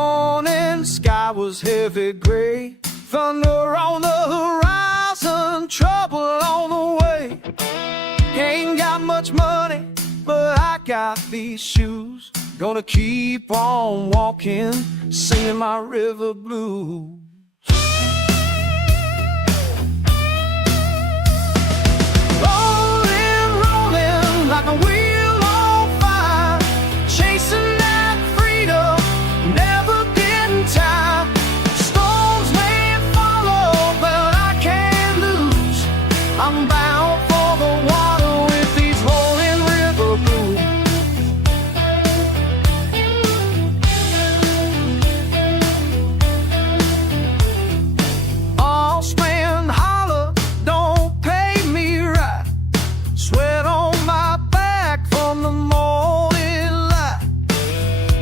morning, sky was heavy gray. Thunder on the horizon, trouble on the way. Ain't got much money, but I got these shoes. Gonna keep on walking, singing my river blues. Rollin, rollin' like a wheel on fire, chasing that freedom, never getting tired. Storms may follow, but I can't lose. I'm bound for the water with these rolling river blues. Bossman holler, don't pay me right. Sweat on my back from the morning light.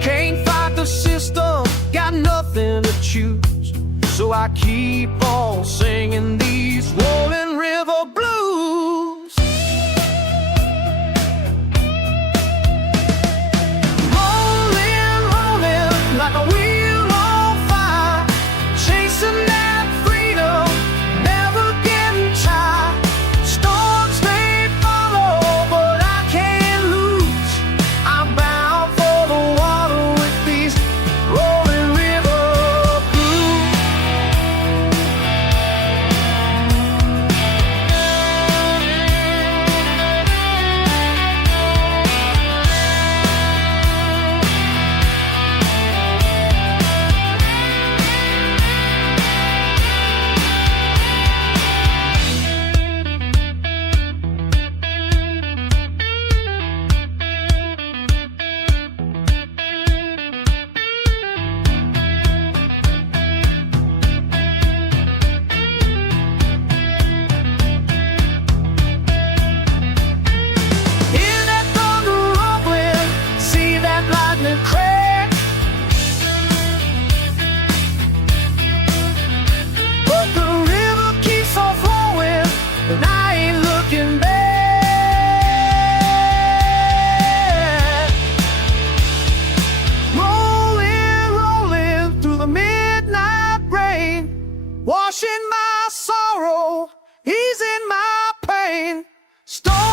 Can't fight the system, got nothing to choose. So I keep on singing these rolling river blues. Rollin, rollin' like a wheel on fire, chasing that freedom, never getting tired. Storms may follow, but I can't lose. I'm bound for the water with these rolling river blues. Hear that thunder rumblin', see that lightning crack. But the river keeps on flowin', and I ain't looking back. Rollin', rollin' through the midnight rain, washing my sorrow, easing my pain. Storm